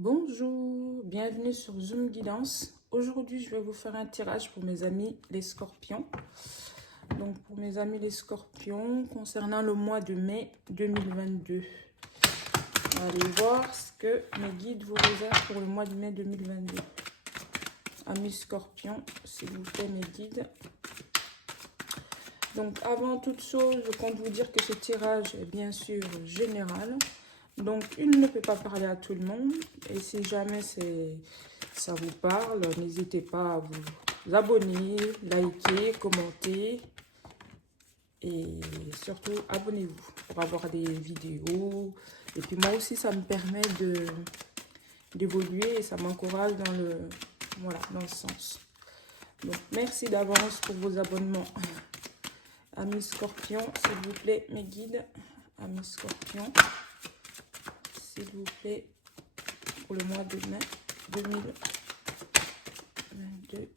Bonjour, bienvenue sur Zoom Guidance. Aujourd'hui, je vais vous faire un tirage pour mes amis les scorpions. Donc, pour mes amis les scorpions, concernant le mois de mai 2022. Allez voir ce que mes guides vous réservent pour le mois de mai 2022. Amis scorpions, s'il vous plaît, mes guides. Donc, avant toute chose, je compte vous dire que ce tirage est bien sûr général. Donc, il ne peut pas parler à tout le monde. Et si jamais ça vous parle, n'hésitez pas à vous abonner, liker, commenter. Et surtout, abonnez-vous pour avoir des vidéos. Et puis moi aussi, ça me permet d'évoluer et ça m'encourage dans le sens. Donc, merci d'avance pour vos abonnements. Amis scorpions, s'il vous plaît, mes guides. Amis scorpions, s'il vous plaît, pour le mois de mai 2022.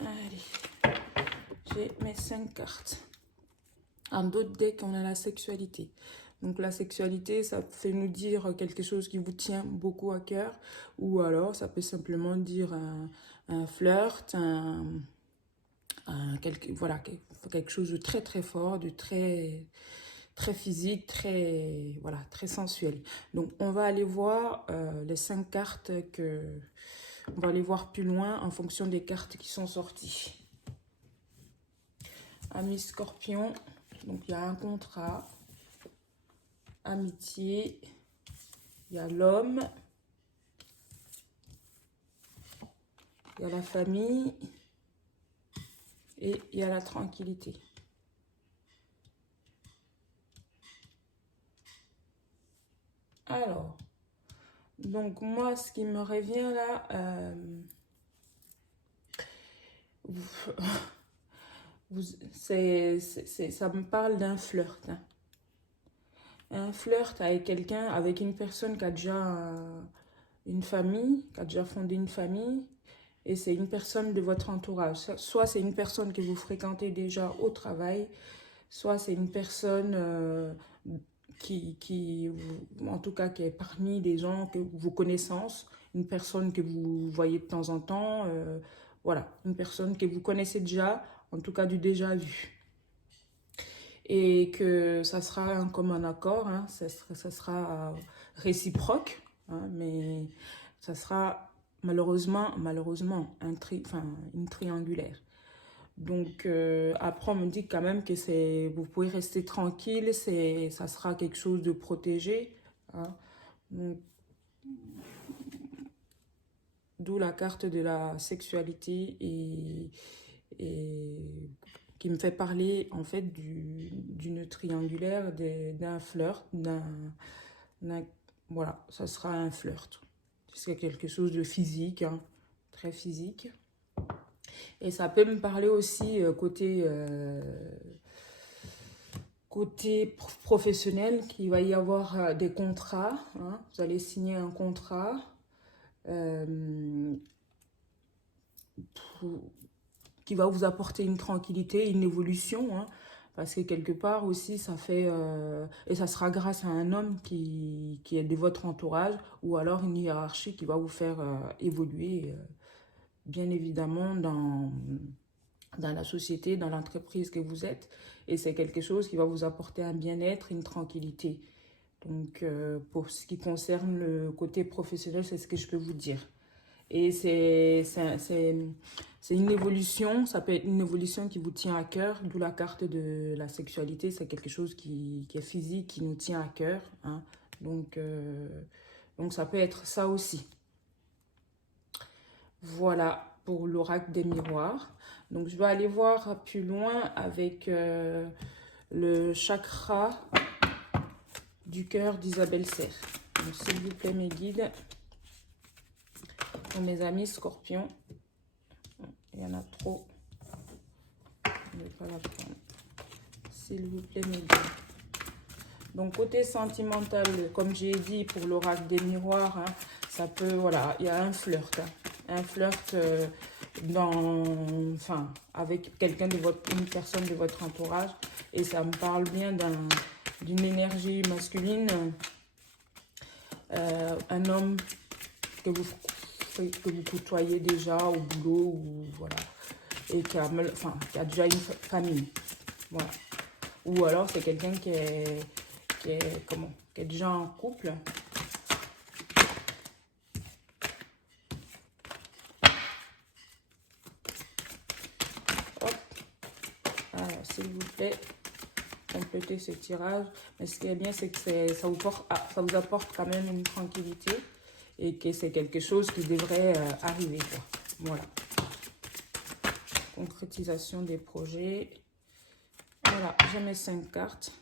Allez, j'ai mes 5 cartes. En d'autres decks, on a la sexualité. Donc la sexualité, ça fait nous dire quelque chose qui vous tient beaucoup à cœur. Ou alors, ça peut simplement dire un flirt, quelque chose de très très fort, de très physique, très sensuel. Donc on va aller voir les 5 cartes on va aller voir plus loin en fonction des cartes qui sont sorties. Amis scorpions, donc il y a un contrat, amitié, il y a l'homme, il y a la famille et il y a la tranquillité. Alors, donc moi, ce qui me revient là, ça me parle d'un flirt. Hein. Un flirt avec quelqu'un, avec une personne qui a déjà une famille, qui a déjà fondé une famille, et c'est une personne de votre entourage. Soit c'est une personne que vous fréquentez déjà au travail, soit c'est une personne en tout cas, qui est parmi des gens que vos connaissances, une personne que vous voyez de temps en temps, voilà, une personne que vous connaissez déjà, en tout cas du déjà vu. Et que ça sera un commun accord, hein, ça sera réciproque, hein, mais ça sera malheureusement une triangulaire. Donc après on me dit quand même que vous pouvez rester tranquille, ça sera quelque chose de protégé, hein. D'où la carte de la sexualité et qui me fait parler en fait d'une triangulaire, d'un flirt, voilà, ça sera un flirt. C'est quelque chose de physique, hein, très physique. Et ça peut me parler aussi côté professionnel, qu'il va y avoir des contrats, hein, vous allez signer un contrat qui va vous apporter une tranquillité, une évolution, hein, parce que quelque part aussi ça fait, et ça sera grâce à un homme qui est de votre entourage, ou alors une hiérarchie qui va vous faire évoluer, bien évidemment, dans la société, dans l'entreprise que vous êtes, et c'est quelque chose qui va vous apporter un bien-être, une tranquillité. Donc pour ce qui concerne le côté professionnel, c'est ce que je peux vous dire. Et c'est une évolution, ça peut être une évolution qui vous tient à cœur, d'où la carte de la sexualité, c'est quelque chose qui est physique, qui nous tient à cœur, hein. Donc ça peut être ça aussi. Voilà pour l'oracle des miroirs. Donc je vais aller voir plus loin avec le chakra du cœur d'Isabelle Serre. Donc s'il vous plaît mes guides, pour mes amis scorpions, il y en a trop, je ne vais pas la prendre. S'il vous plaît mes guides. Donc côté sentimental, comme j'ai dit pour l'oracle des miroirs, hein, ça peut, voilà, il y a un flirt, hein, un flirt avec une personne de votre entourage, et ça me parle bien d'une énergie masculine un homme que vous côtoyez déjà au boulot, ou voilà, et qui a déjà une famille, voilà. Ou alors c'est quelqu'un qui est déjà en couple. Hop. Alors, s'il vous plaît, complétez ce tirage. Mais ce qui est bien, c'est que ça vous apporte quand même une tranquillité et que c'est quelque chose qui devrait arriver, quoi. Voilà. Concrétisation des projets. Voilà, j'ai mes 5 cartes.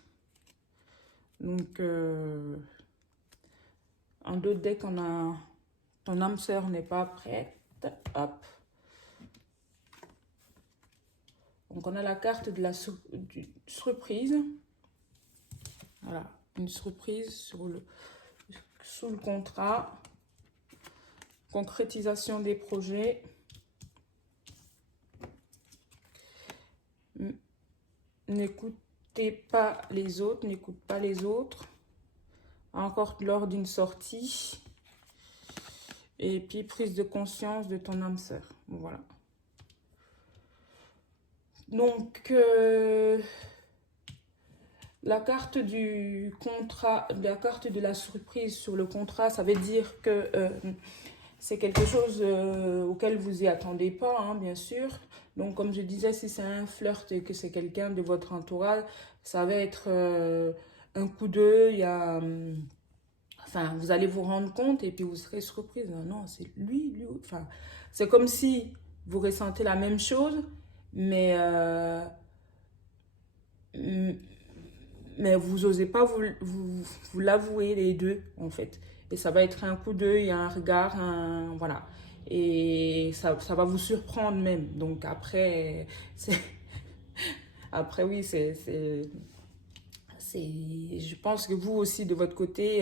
Donc, en d'autres decks, on a ton âme sœur n'est pas prête. Hop. Donc, on a la carte de la surprise. Voilà, une surprise sous le contrat. Concrétisation des projets. N'écoutez pas les autres, n'écoute pas les autres. Encore lors d'une sortie. Et puis, prise de conscience de ton âme sœur. Voilà. Donc, la carte du contrat, la carte de la surprise sur le contrat, ça veut dire que c'est quelque chose auquel vous y attendez pas, hein, bien sûr. Donc, comme je disais, si c'est un flirt et que c'est quelqu'un de votre entourage, ça va être un coup d'œil. Enfin, vous allez vous rendre compte et puis vous serez surprise. Non, c'est lui. Enfin, c'est comme si vous ressentez la même chose, mais vous n'osez pas vous l'avouer les deux, en fait. Et ça va être un coup d'œil, un regard, voilà. Et ça va vous surprendre même. Donc après, après oui, je pense que vous aussi, de votre côté,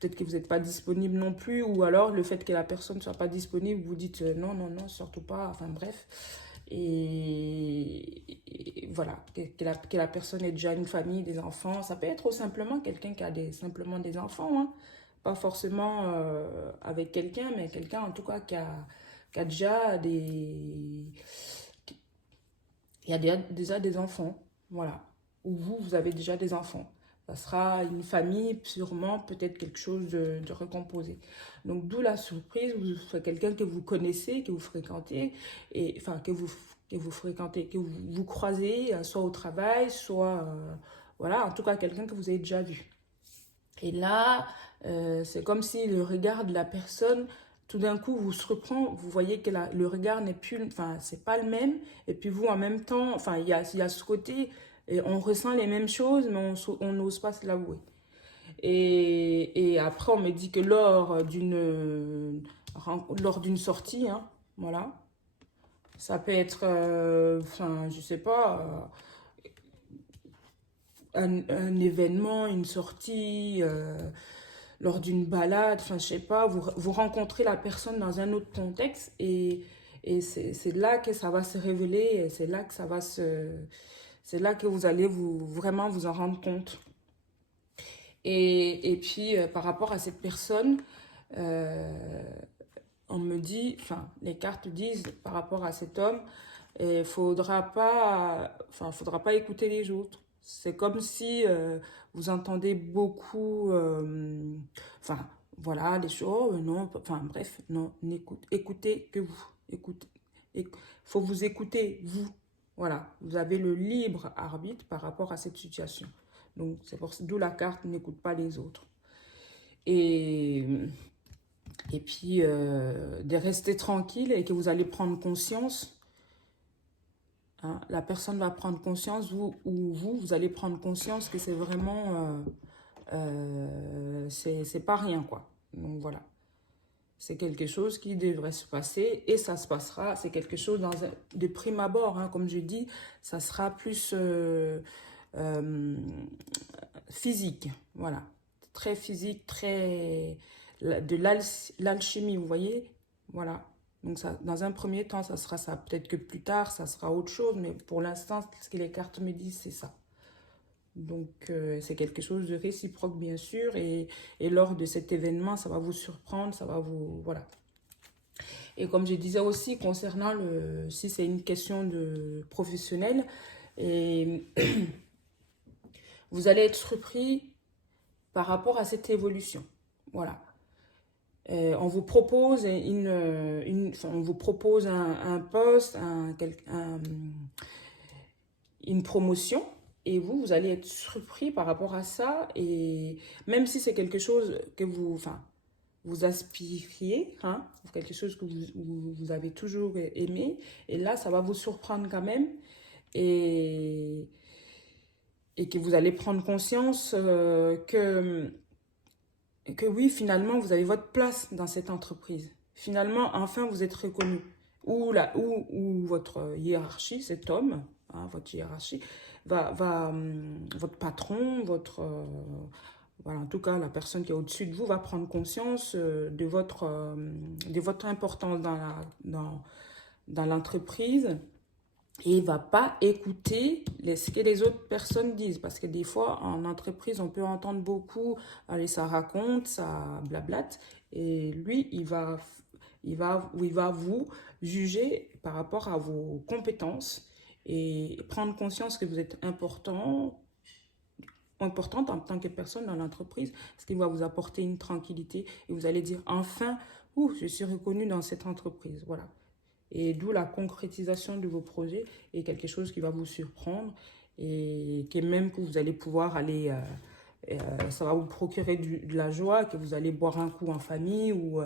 peut-être que vous n'êtes pas disponible non plus, ou alors le fait que la personne ne soit pas disponible, vous dites non, non, non, surtout pas, enfin bref. Et voilà, que la personne ait déjà une famille, des enfants. Ça peut être tout simplement quelqu'un qui a simplement des enfants, hein. Pas forcément avec quelqu'un, mais quelqu'un en tout cas qui a déjà déjà des enfants. Voilà. Ou vous avez déjà des enfants. Ça sera une famille, sûrement, peut-être quelque chose de recomposé. Donc, d'où la surprise, vous serez quelqu'un que vous connaissez, que vous fréquentez, et enfin, que vous croisez, soit au travail, soit, voilà, en tout cas, quelqu'un que vous avez déjà vu. Et là, c'est comme si le regard de la personne, tout d'un coup, vous surprend, vous voyez que le regard n'est plus, enfin, c'est pas le même, et puis vous, en même temps, enfin, il y a ce côté, et on ressent les mêmes choses, mais on n'ose pas se l'avouer. Et après, on me dit que lors d'une sortie, hein, voilà, ça peut être, enfin, je sais pas, un événement, une sortie, lors d'une balade, enfin, je sais pas, vous rencontrez la personne dans un autre contexte et c'est là que ça va se révéler, et c'est là que c'est là que vous allez vraiment vous en rendre compte. Et puis, par rapport à cette personne, on me dit, enfin, les cartes disent par rapport à cet homme, faudra pas écouter les autres. C'est comme si vous entendez beaucoup, enfin, voilà, des choses, non, enfin, bref, non, écoutez que vous. Faut vous écouter, vous. Voilà, vous avez le libre arbitre par rapport à cette situation. Donc, c'est pour d'où la carte n'écoute pas les autres. Et puis, de rester tranquille et que vous allez prendre conscience. Hein, la personne va prendre conscience, vous allez prendre conscience que c'est vraiment, c'est pas rien, quoi. Donc voilà, c'est quelque chose qui devrait se passer et ça se passera. C'est quelque chose de prime abord, hein, comme je dis, ça sera plus physique, voilà, très physique, très de l'alchimie, vous voyez, voilà. Donc, ça, dans un premier temps, ça sera ça. Peut-être que plus tard, ça sera autre chose. Mais pour l'instant, ce que les cartes me disent, c'est ça. Donc, c'est quelque chose de réciproque, bien sûr. Et lors de cet événement, ça va vous surprendre, ça va vous... Voilà. Et comme je disais aussi, concernant si c'est une question de professionnel, et vous allez être surpris par rapport à cette évolution. Voilà. On vous propose on vous propose un poste, une promotion, et vous allez être surpris par rapport à ça. Et même si c'est quelque chose que vous aspiriez, hein, quelque chose que vous avez toujours aimé, et là, ça va vous surprendre quand même. Et que vous allez prendre conscience que oui, finalement, vous avez votre place dans cette entreprise. Finalement, enfin, vous êtes reconnu. Ou votre hiérarchie, cet homme, hein, votre hiérarchie, votre patron, voilà, en tout cas, la personne qui est au-dessus de vous va prendre conscience de votre importance dans l'entreprise. Et il ne va pas écouter ce que les autres personnes disent. Parce que des fois, en entreprise, on peut entendre beaucoup, allez, ça raconte, ça blablate. Et lui, il va vous juger par rapport à vos compétences et prendre conscience que vous êtes importante en tant que personne dans l'entreprise. Parce qu'il va vous apporter une tranquillité et vous allez dire, enfin, je suis reconnu dans cette entreprise. Voilà. Et d'où la concrétisation de vos projets est quelque chose qui va vous surprendre et que vous allez pouvoir aller, ça va vous procurer de la joie, que vous allez boire un coup en famille ou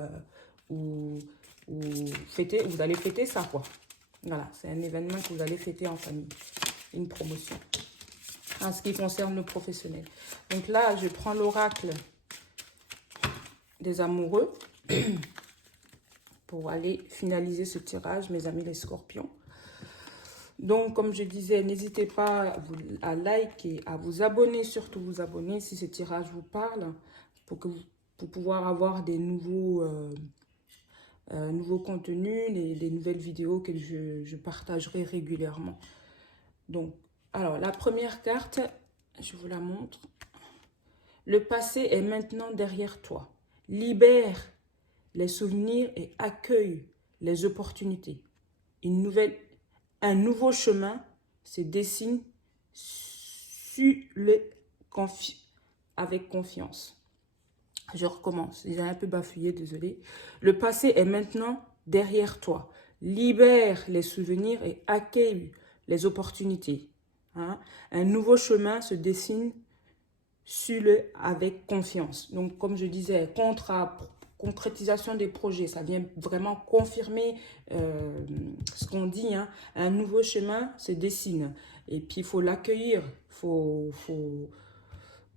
fêter, vous allez fêter ça, quoi. Voilà, c'est un événement que vous allez fêter en famille, une promotion. En ce qui concerne le professionnel. Donc là, je prends l'oracle des amoureux pour aller finaliser ce tirage, mes amis les scorpions. Donc, comme je disais, n'hésitez pas à liker, à vous abonner, surtout vous abonner si ce tirage vous parle, pour pouvoir avoir des nouveaux contenus, des nouvelles vidéos que je partagerai régulièrement. Donc, alors, la première carte, je vous la montre. Le passé est maintenant derrière toi. Libère les souvenirs et accueille les opportunités. Un nouveau chemin se dessine avec confiance. Je recommence, j'ai un peu bafouillé, désolé. Le passé est maintenant derrière toi. Libère les souvenirs et accueille les opportunités. Hein? Un nouveau chemin se dessine avec confiance. Donc, comme je disais, concrétisation des projets, ça vient vraiment confirmer ce qu'on dit, hein. Un nouveau chemin se dessine et puis il faut l'accueillir,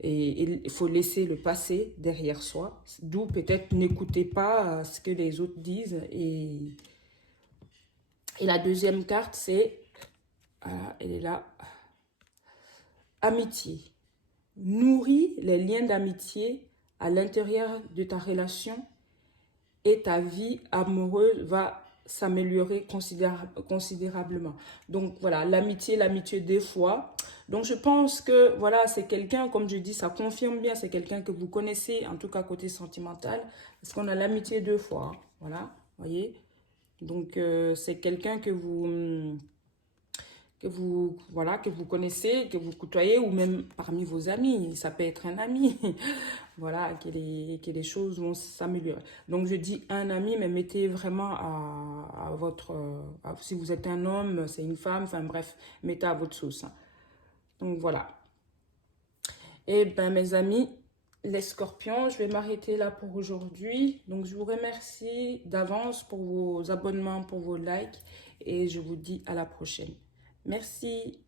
il faut laisser le passé derrière soi, d'où peut-être n'écoutez pas ce que les autres disent. Et la deuxième carte, c'est, elle est là, amitié. Nourris les liens d'amitié à l'intérieur de ta relation et ta vie amoureuse va s'améliorer considérablement. Donc voilà, l'amitié des fois. Donc je pense que voilà, c'est quelqu'un, comme je dis, ça confirme bien, c'est quelqu'un que vous connaissez, en tout cas côté sentimental, parce qu'on a l'amitié deux fois. Hein, voilà, voyez. Donc c'est quelqu'un que vous connaissez, que vous côtoyez, ou même parmi vos amis. Ça peut être un ami. Voilà, que les choses vont s'améliorer. Donc, je dis un ami, mais mettez vraiment à votre... si vous êtes un homme, c'est une femme, enfin bref, mettez à votre sauce. Hein. Donc, voilà. Et bien, mes amis, les scorpions, je vais m'arrêter là pour aujourd'hui. Donc, je vous remercie d'avance pour vos abonnements, pour vos likes. Et je vous dis à la prochaine. Merci.